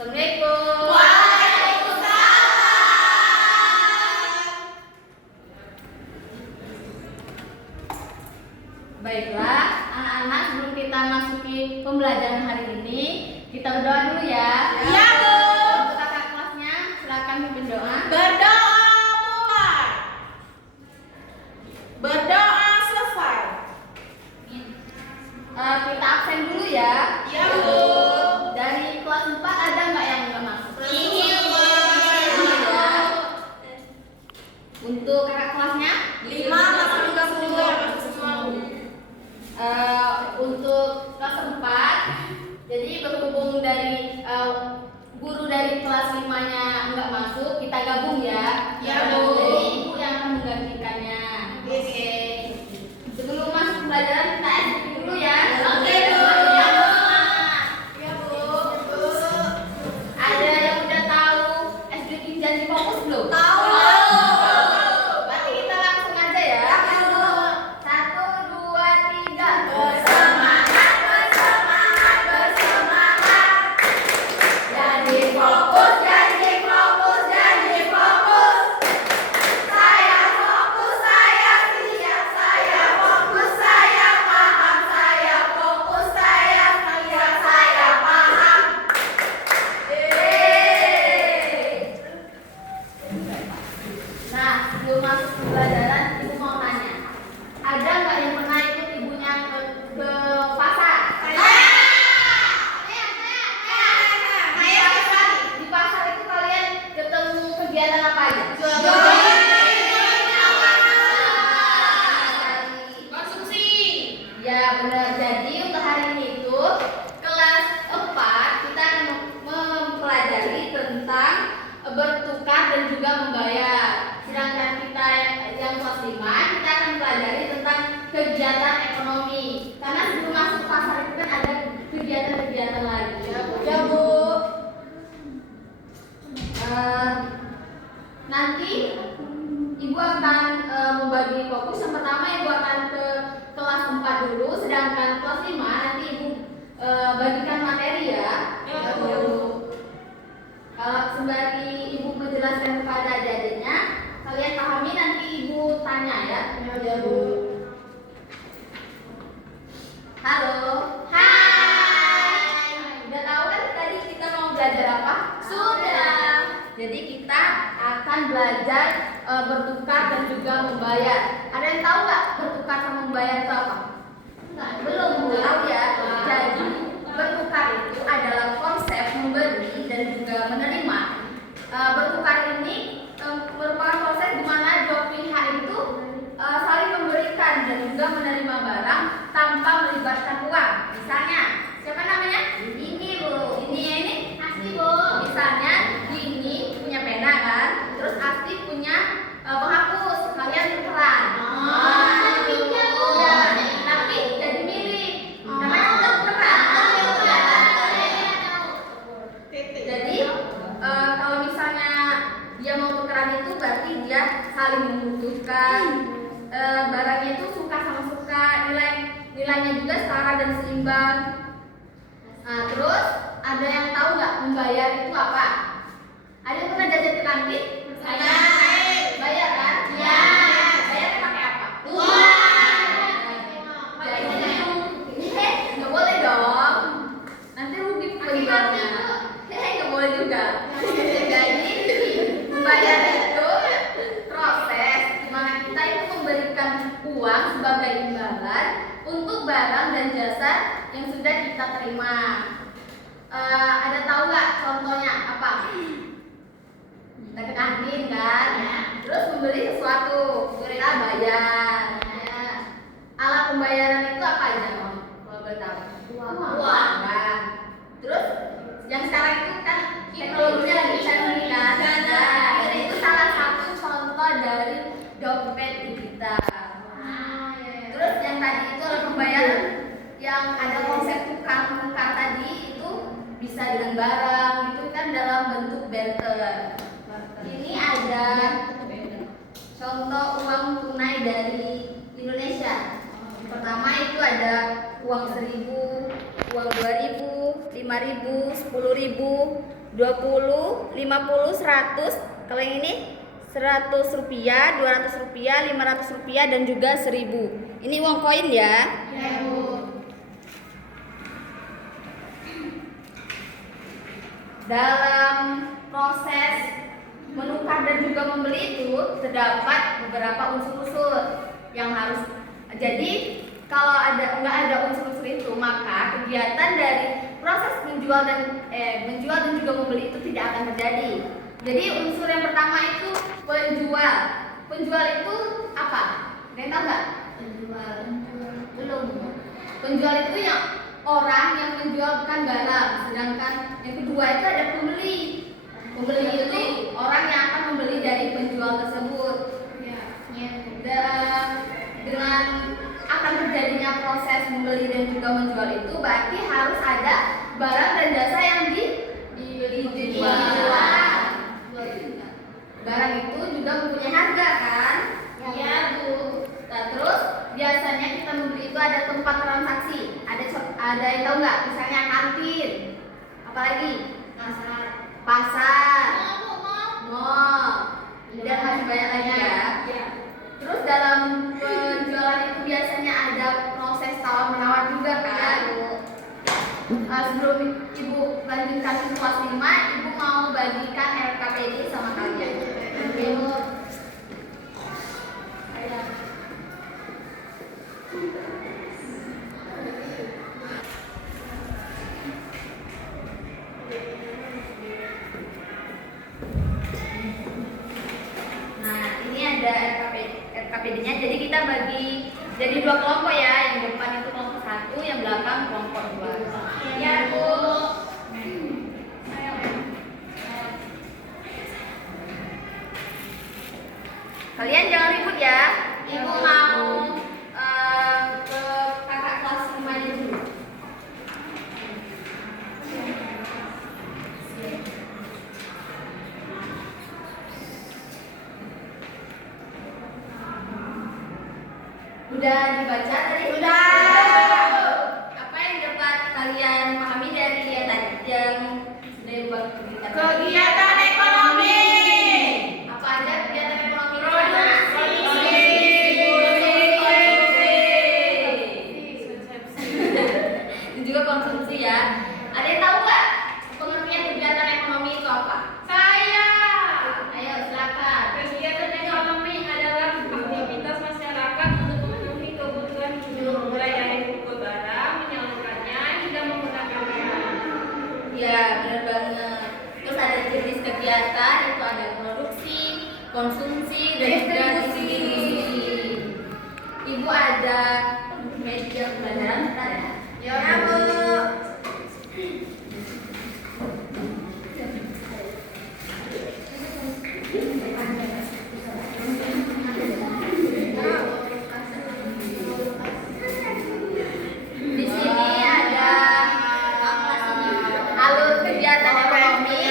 Assalamualaikum. Baiklah, anak-anak, sebelum kita masuki pembelajaran hari ini, kita berdoa dulu ya. Iya, Bu. Untuk kakak kelasnya, silakan pimpin doa. Berdoa mulai. Berdoa selesai. Kita absen dulu ya. Iya, Bu. Dari kelas 4 ada nggak yang nggak masuk? Iya, Bu. Iya. Untuk kakak kelasnya? 5 masuk juga semua. Masuk semua. Untuk kelas 4, jadi berhubung dari guru dari kelas 5-nya nggak masuk, kita gabung ya. Iya, Bu. Jadi ibu yang akan menggantikannya. Oke. Sebelum masuk pelajaran kita SPP dulu ya. Oke, Bu. Iya, Bu. Ada yang udah tahu SPP janji fokus belum? Tahu. Berarti kita langsung aja ya. 1, 2, 3. Bersemangat, bersemangat, bersemangat. Janji fokus, janji fokus, janji fokus. Saya fokus, saya siap, saya fokus, saya paham, saya fokus, saya siap, saya paham. Nah, sebelum masuk ke pelajaran, ibu mau tanya, ada nggak yang pernah ikut ibunya ke pasar? Di pasar itu kalian ketemu kegiatan apa aja? Konsumsi. Ya benar. Jadi untuk hari ini itu kelas 4 kita akan mempelajari tentang bertukar dan juga membayar. Sedangkan kita yang kelas 5 kita akan pelajari tentang kegiatan ekonomi. Karena sebelum masuk pasar itu kan ada kegiatan-kegiatan lagi. Ya, Bu. Nanti ibu akan membagi fokus. Yang pertama ibu akan ke kelas 4 dulu, sedangkan kelas 5 nanti ibu bagikan materi ya. Ya, Bu. Kalau sembari ibu menjelaskan kepada adik-adiknya, kalian pahami, nanti ibu tanya ya. Ya, Bu. Halo. Hai. Udah tahu kan tadi kita mau belajar apa? Sudah. Jadi kita akan belajar bertukar dan juga membayar. Ada yang tahu nggak bertukar sama membayar itu apa? Belum tahu ya. Jadi bertukar itu adalah konsep memberi dan juga menerima. Bertukar ini merupakan konsep di mana dua pihak itu saling memberikan dan juga menerima barang tanpa melibatkan uang. Misalnya, siapa namanya? Ini Bu. Ini Asti Bu. Misalnya ini punya pena kan, terus Asti punya penghapus. Kalian tukeran. Ya, tapi jadi milik. Namanya udah tukeran. Jadi kalau misalnya dia mau tukeran itu berarti dia saling membutuhkan. Barangnya itu suka sama suka, nilainya juga setara dan seimbang. Nah, terus ada yang tahu nggak membayar itu apa? Ada yang pernah jajan ke kantin? Saya. Bayar kan? Iya. Bayarnya pakai apa? Pakai Jadi nggak boleh dong. Nanti rugi penjualnya. Nggak boleh juga. Jadi membayar itu proses di mana kita itu memberikan uang sebagai imbalan untuk barang dan jasa yang sudah kita terima. Ada tahu nggak contohnya apa? Kita ke kantin kan, terus membeli sesuatu, kita bayar. Alat pembayaran itu apa aja, Om? Kalau boleh tahu? Uang. Kan? Terus yang sekarang itu kan teknologinya lagi canggih kan? Nah, itu salah satu contoh dari dompet digital. Terus yang tadi itu alat pembayaran yang ada konsep tukar-menukar tadi itu bisa dengan barang, itu kan dalam bentuk barter. Ini ada contoh uang tunai dari Indonesia. Pertama itu ada uang 1.000, uang 2.000, 5.000, 10.000, 20, 50, 100. Kalau yang ini 100 rupiah, 200 rupiah, 500 rupiah, dan juga 1000. Ini uang koin ya. Ya, Bu. Dalam proses menukar dan juga membeli itu terdapat beberapa unsur-unsur yang harus. Jadi kalau nggak ada unsur-unsur itu, maka kegiatan dari proses menjual dan juga membeli itu tidak akan terjadi. Jadi unsur yang pertama itu penjual. Penjual itu apa? Kalian tahu nggak? Penjual. Belum. Penjual itu yang orang yang menjualkan barang. Sedangkan yang kedua itu ada pembeli. Pembeli itu orang yang akan membeli dari penjual tersebut. Ya. Dan dengan akan terjadinya proses membeli dan juga menjual itu berarti harus ada barang dan jasa yang dijual. Barang itu juga mempunyai harga kan? Ya, Bu. Nah, terus biasanya kita membeli itu ada tempat transaksi. Ada yang tahu nggak? Misalnya kantin. Apalagi? Pasar. Mall. Dan masih banyak lagi ya. Ya. Terus dalam penjualan itu biasanya ada proses tawar menawar juga kan? Sebelum Ibu lanjutkan ke kelas 5, Ibu mau bagikan RKPD sama kalian. Ibu. Nah, ini ada RKPD-nya. Jadi kita bagi jadi 2 kelompok ya. Yang depan itu kelompok 1, yang belakang kelompok 2. Ya, Bu. Kalian jangan ribut ya. Ya, Ibu Bu. mau ke kakak kelas 5 dulu. Udah dibaca tadi? Udah. Apa yang dapat kalian pahami dari dia tadi yang sudah Ibu berikan? Kegiatan ekonomi. Apa aja kegiatan ekonomi? Produksi. Dan juga konsumsi ya. Ada yang tahu nggak pengertian kegiatan ekonomi itu apa? Saya. Ayo silakan. Kegiatan ekonomi adalah aktivitas masyarakat untuk memenuhi kebutuhan hidup, mulai dari pokok barang, menyalurkannya hingga menggunakan barang. Ya, benar banget. Terus ada jenis kegiatan itu ada produksi, konsumsi, dan juga distribusi. Ibu ada media pelajaran bentar ya. Ya, Bu. Di sini ada alur kegiatan ekonomi.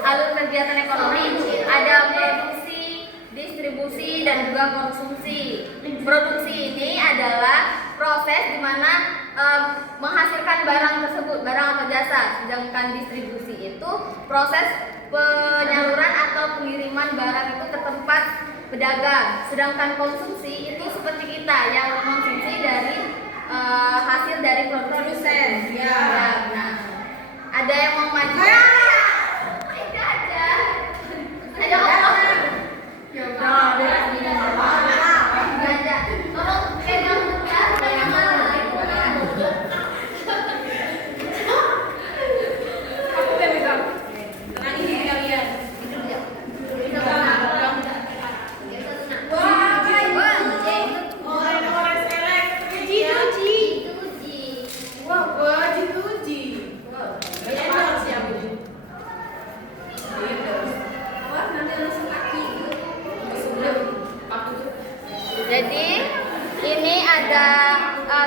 Alur kegiatan ekonomi ada produksi, distribusi, dan juga konsumsi. Produksi ini adalah proses di mana menghasilkan barang tersebut, barang atau jasa. Sedangkan distribusi itu proses penyaluran atau pengiriman barang itu ke tempat pedagang. Sedangkan konsumsi itu seperti kita yang mengkonsumsi dari hasil dari produsen. Ya. Nah, ada yang mau maju? Aida aja. Ayo ngomong. Aja. Tolong pegang ya, pegang Aku pegang. Tenangin diri kalian. Orang-orang selek. Ji. Wah, baju tuji. Endorse ya, Bu. Endorse. Wah, nanti langsung kaki. Sebelum aku tuh. Jadi ini ada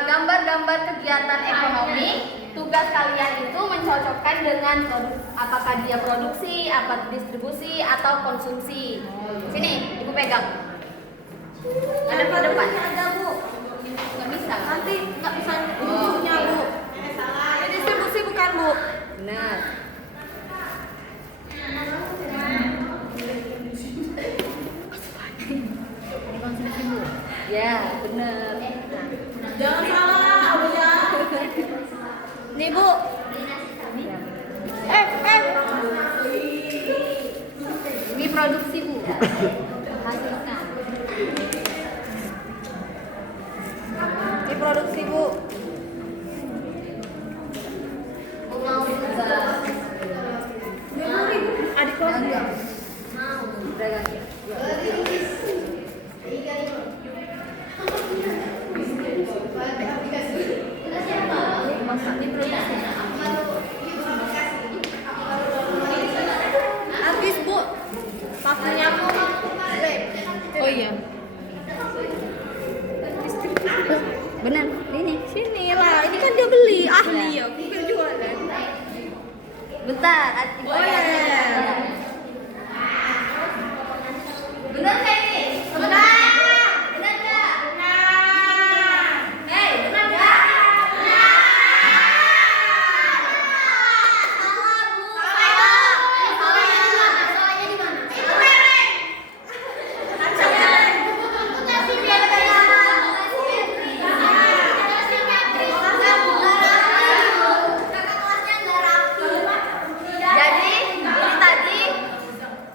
gambar-gambar kegiatan ekonomi. Tugas kalian itu mencocokkan dengan apakah dia produksi, apa distribusi, atau konsumsi. Sini, Ibu pegang. Ada ke depan. Ada, Bu. Nggak bisa. Nanti nggak bisa ujungnya, Bu. Salah. Ini distribusi bukan, Bu. Benar. Ya, bener. Jangan salah, udah. Nih, Bu. Ini produksi, Bu. Hasilkan. Ini produksi, Bu. Mau enggak? Adik kelas Enggak. Mau. Udah ganti. Ini produksi. Habis, Bu. Waktunya aku Oh iya. bener ini sini lah, ini kan dia beli Ahli ya, bukan jualan. bentar Oh iya. bener nggak ini benar bener nggak benar hei bener nggak benar salah Bu salahnya di mana itu merek jadi ini tadi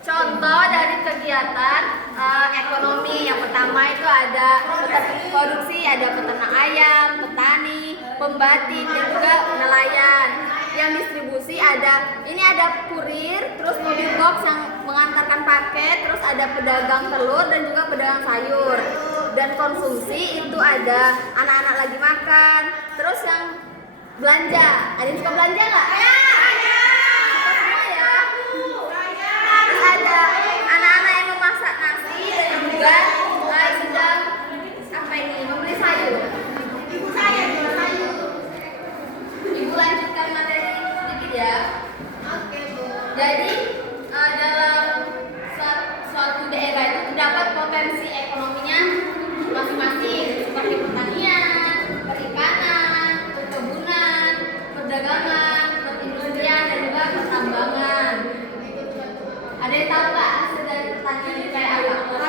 contoh dari kegiatan ekonomi. Yang pertama itu ada produksi, ada peternak ayam, petani, pembatik, dan juga nelayan. Yang distribusi ini ada kurir, terus mobil box yang mengantarkan paket, terus ada pedagang telur dan juga pedagang sayur. Dan konsumsi itu ada anak-anak lagi makan, terus yang belanja. Ada yang suka belanja nggak? Suka semua ya. Terus ada anak-anak yang memasak nasi dan juga sedang membeli sayur. Ibu saya jual sayur. Ibu lanjutkan materi sedikit ya. Oke, Bu. Jadi dalam suatu daerah itu terdapat potensi ekonominya masing-masing, seperti pertanian, perikanan, perkebunan, perdagangan, perindustrian, dan juga pertambangan. Ada yang tahu nggak hasil dari pertanian itu kayak apa?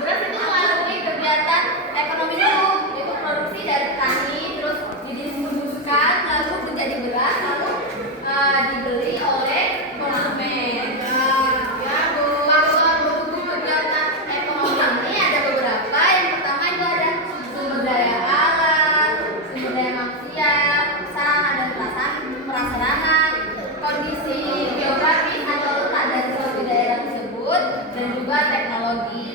Beras itu melalui kegiatan ekonomi dulu, yaitu produksi dari petani, terus didistribusikan, lalu menjadi beras, lalu dibeli oleh konsumen. Faktor pendukung kegiatan ekonomi ini ada beberapa. Yang pertama itu ada sumber daya alam, sumber daya manusia, sarana dan prasarana, kondisi geografis atau letak dari suatu daerah tersebut, dan juga teknologi.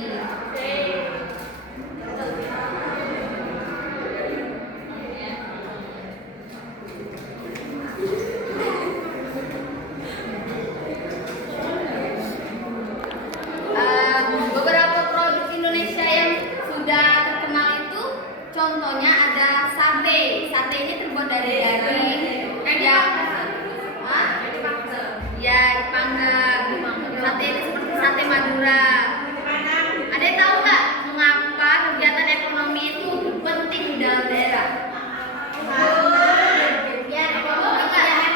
Beberapa produk Indonesia yang sudah terkenal itu contohnya ada sate. Sate ini terbuat dari daging yang ya dipanggang. Sate ini seperti sate Madura. Ada yang tahu nggak mengapa kegiatan ekonomi itu penting di dalam daerah?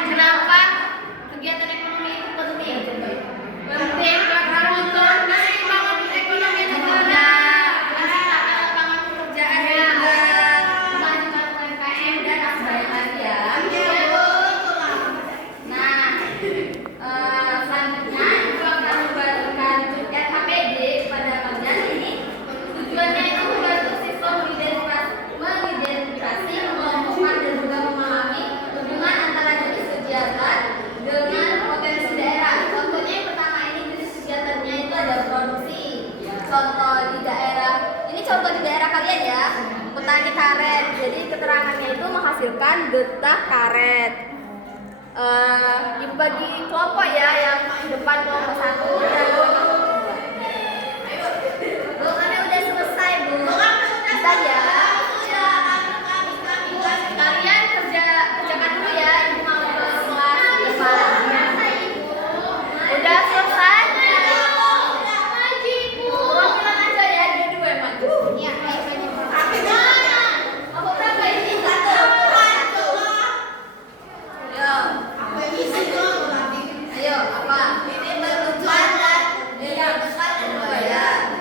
Kenapa kegiatan ekonomi itu penting? Penting karena motor keseimbangan ekonomi negara, menciptakan lapangan pekerjaan juga, memajukan UMKM dan asbaya lagi ya. Nah, selanjutnya itu akan membagikan RHPD kepada kalian. Ini tujuannya itu membantu siswa mengidentifikasi, mengelompokkan dan juga memahami hubungan antara jenis kegiatan dengan potensi daerah. Contohnya yang pertama ini jenis kegiatannya itu ada produksi. Contoh di daerah, ini contoh di daerah kalian ya, petani karet. Jadi keterangannya itu menghasilkan getah karet. Dibagi kelompok ya, yang depan kelompok 1 dan kelompok 2. Doanya udah selesai, Bu. Bisa ya. Kalian kerjakan dulu ya, Ibu mau ke kelas depan. Udah selesai? Orang bilang aja ya, dia dulu yang maju. Iya, apa berapa ini? Satu. Ayo, apa? Ini bertujuan dan membayar.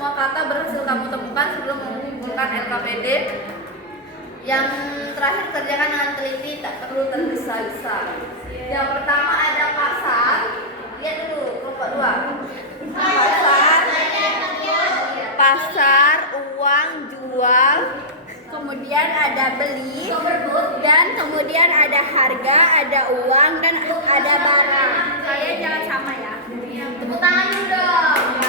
semua kata berhasil kamu temukan sebelum mengumpulkan LKPD. Yang terakhir kerjakan dengan teliti, tak perlu tergesa-gesa. Yang pertama ada pasar. Lihat dulu kelompok 2. Pasar, uang, jual. Kemudian ada beli, dan kemudian ada harga, ada uang, dan ada barang. Kalian jangan sama ya. Tepuk tangan dulu dong.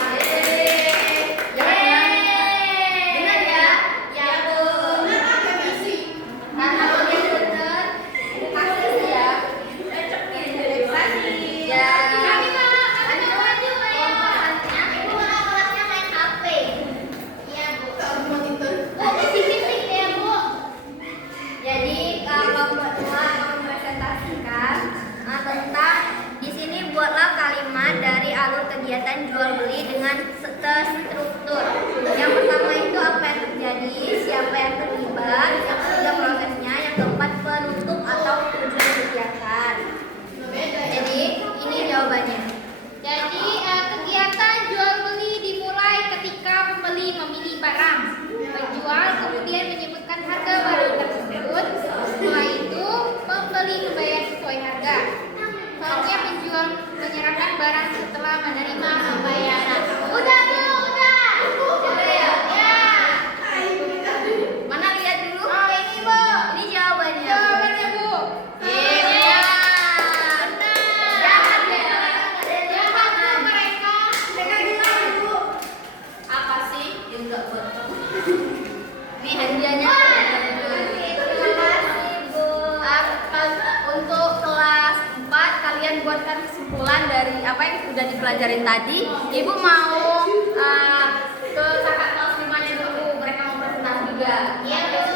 Benar ya? Ya Bu. Karena kalian benar, kasih ya. Ya. Jadi kalau kamu presentasikan tentang di sini buatlah kalimat dari alur kegiatan jual beli dengan terstruktur. Yang pertama itu apa yang terjadi, siapa yang terlibat, yang ketiga prosesnya, yang keempat penutup atau tujuan kegiatan. Jadi ini jawabannya. Jadi kegiatan jual beli dimulai ketika pembeli memilih barang. Penjual kemudian menyebutkan harga barang tersebut. Setelah itu pembeli membayar sesuai harga. Selanjutnya penjual menyerahkan barang setelah menerima pembayaran. Udah Bu, udah. Ya. Mana lihat dulu? Oh ini Bu. Ini jawabannya. Jawabannya Bu. Iya. Jahat ya. Jahat Bu mereka. Mereka gimana Bu? Apa sih yang enggak buat kamu? Nih hadiahnya. Terima kasih Bu. Untuk kelas 4 kalian buatkan kesimpulan dari apa yang sudah dipelajarin tadi. Ibu mau ke kakak kelas 5-nya dulu, mereka mau presentasi juga. Iya Bu.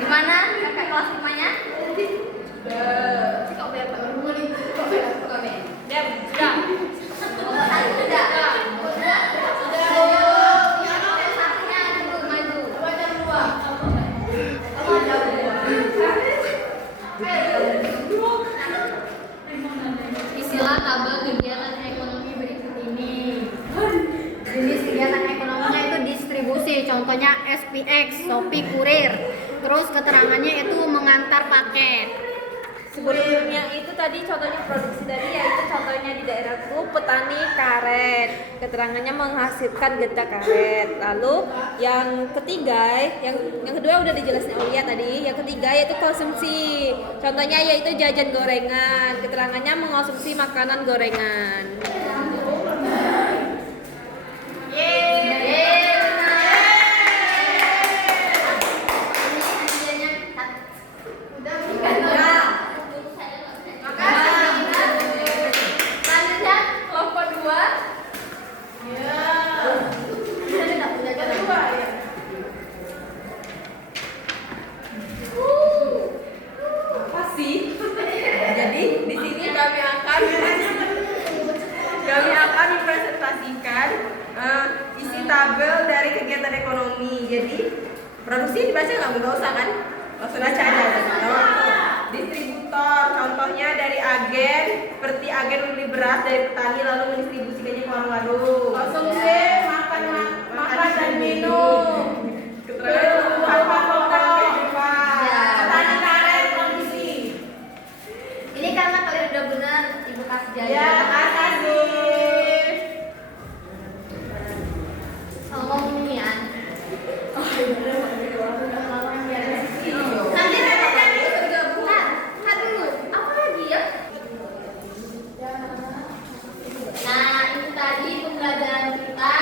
Gimana kakak kelas 5-nya? Kok biar Pak? Kok biar? Ya, sudah. Istilah tabel kegiatan ekonomi berikut ini. Jenis kegiatan ekonominya itu distribusi, contohnya SPX, Shopee Kurir. Terus keterangannya itu mengantar paket. Sebelumnya itu tadi contohnya produksi tadi yaitu contohnya di daerahku petani karet. Keterangannya menghasilkan getah karet. Lalu yang ketiga, yang kedua udah dijelasin Aulia tadi. Yang ketiga yaitu konsumsi. Contohnya yaitu jajan gorengan. Keterangannya mengonsumsi makanan gorengan. Selanjutnya kelompok 2. Apa sih? Jadi di sini kami akan mempresentasikan isi tabel dari kegiatan ekonomi. Jadi produksi dibaca nggak usah kan? Langsung baca aja. Distributor, contohnya dari agen, seperti agen membeli beras dari petani lalu mendistribusikannya ke warung-warung. Konsumsi, makan dan minum. Kebutuhan pokok, petani karet, produksi. Ini karena kalian udah benar, Ibu kasih jajan. Ya, makasih. Ngomong ini ya. Nanti rekan-rekan itu bergabung. Kan dulu, apa lagi ya? Nah, itu tadi pembelajaran kita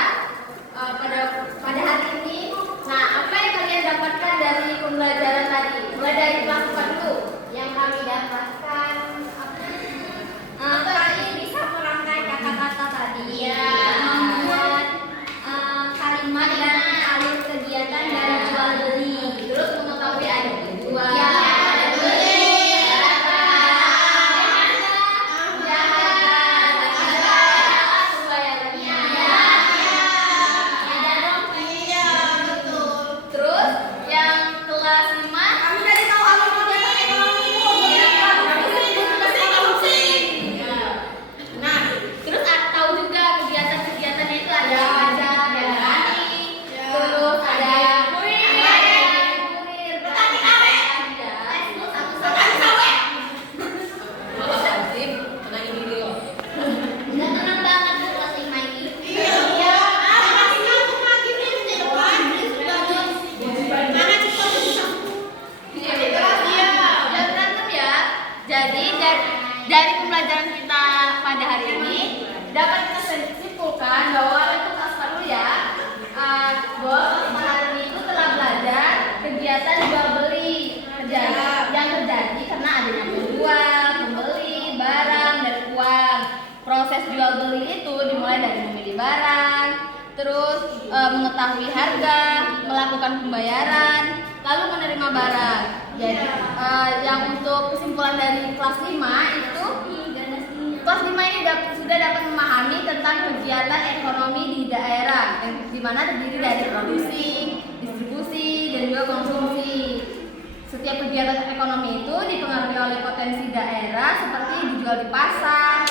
proses jual beli itu dimulai dari memilih barang, terus mengetahui harga, melakukan pembayaran, lalu menerima barang. Jadi yang untuk kesimpulan dari kelas 5 itu, kelas 5 ini sudah dapat memahami tentang kegiatan ekonomi di daerah, yang dimana terdiri dari produksi, distribusi, dan juga konsumsi. Setiap kegiatan ekonomi itu dipengaruhi oleh potensi daerah seperti dijual di pasar,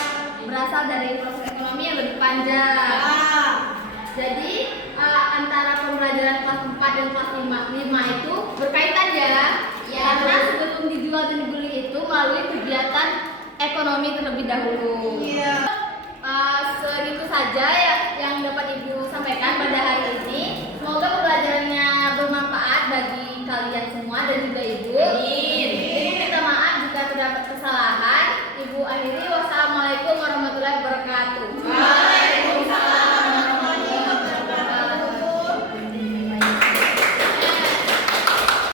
berasal dari proses ekonomi yang lebih panjang. Jadi antara pembelajaran kelas 4 dan kelas 5 itu berkaitan ya. Karena sebelum dijual dan dibeli itu melalui kegiatan ekonomi terlebih dahulu. Segitu saja